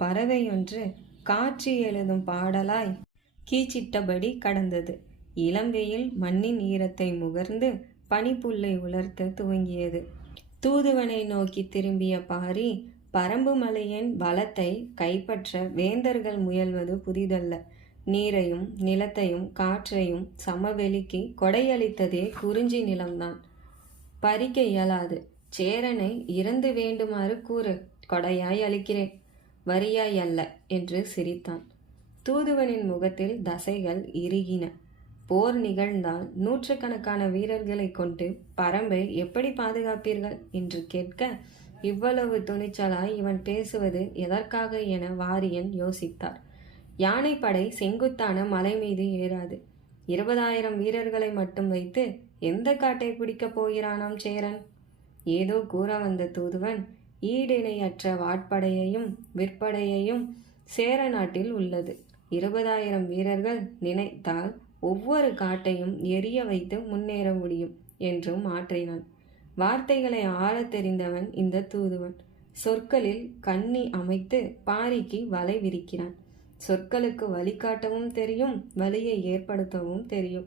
பறவையொன்று காட்சி எழுதும் பாடலாய் கீச்சிட்டபடி கடந்தது. இளம்பெயில் மண்ணின் ஈரத்தை முகர்ந்து பனிப்புல்லை உலர்த்த துவங்கியது. தூதுவனை நோக்கி திரும்பிய பாரி பரம்பு மலையின் பலத்தை கைப்பற்ற வேந்தர்கள் முயல்வது புதிதல்ல. நீரையும் நிலத்தையும் காற்றையும் சமவெளிக்கு கொடையளித்ததே குறிஞ்சி நிலம்தான். பறிக்க இயலாது. சேரனை இறந்து வேண்டுமாறு கூறு. கொடையாய் அளிக்கிறேன். வரியாய் அல்ல என்று சிரித்தான். தூதுவனின் முகத்தில் தசைகள் இறுகின. போர் நிகழ்ந்தால் நூற்றுக்கணக்கான வீரர்களை கொண்டு பரம்பை எப்படி பாதுகாப்பீர்கள்? என்று கேட்க இவ்வளவு துணிச்சலாய் இவன் பேசுவது எதற்காக என வாரியன் யோசித்தார். யானைப்படை செங்குத்தான மலை மீது ஏறாது. இருபதாயிரம் வீரர்களை மட்டும் வைத்து எந்த காட்டை பிடிக்கப் போகிறானாம் சேரன்? ஏதோ கூற வந்த தூதுவன் ஈடிணையற்ற வாட்படையையும் விற்படையையும் சேர நாட்டில் உள்ளது. இருபதாயிரம் வீரர்கள் நினைத்தால் ஒவ்வொரு காட்டையும் எரிய வைத்து முன்னேற முடியும் என்றும் மாற்றினான் வார்த்தைகளை ஆழத் தெரிந்தவன் இந்த தூதுவன். சொற்களில் கண்ணி அமைத்து பாரிக்கு வலை விரிக்கிறான். சொற்களுக்கு வழிகாட்டவும் தெரியும் வலியை ஏற்படுத்தவும் தெரியும்.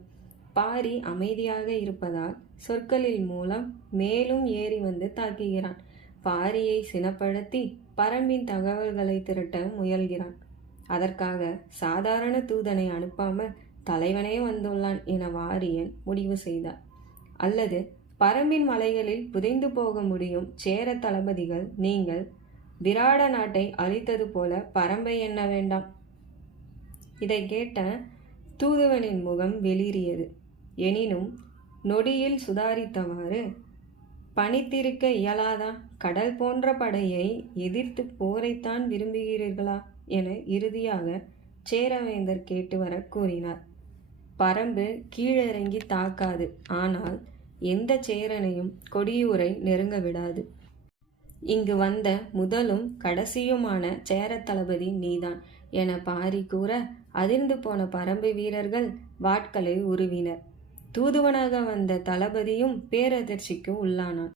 பாரி அமைதியாக இருப்பதால் சொற்களில் மூலம் மேலும் ஏறி வந்து தாக்குகிறான். பாரியை சினப்படுத்தி பரம்பின் தகவல்களை திரட்ட முயல்கிறான். அதற்காக சாதாரண தூதனை அனுப்பாமல் தலைவனே வந்துள்ளான் என வாரியன் முடிவு செய்தார். அல்லது பரம்பின் மலைகளில் புதைந்து போக முடியும் சேர தளபதிகள் நீங்கள் விராட நாட்டை அழித்தது போல பரம்பை எண்ண வேண்டாம். இதை கேட்ட தூதுவனின் முகம் வெளிரியது எனினும் நொடியில் சுதாரித்தவாறு பணித்திருக்க இயலாதா? கடல் போன்ற படையை எதிர்த்து போரைத்தான் விரும்புகிறீர்களா? என இறுதியாக சேரவேந்தர் கேட்டு வர கூறினார். பரம்பு கீழிறங்கி தாக்காது. ஆனால் எந்த சேரனையும் கொடியூரை நெருங்க விடாது. இங்கு வந்த முதலும் கடைசியுமான சேர தளபதி நீதான் என பாரி கூற அதிர்ந்து போன பரம்பு வீரர்கள் வாட்களை உருவினர். தூதுவனாக வந்த தளபதியும் பேரதிர்ச்சிக்கு உள்ளானான்.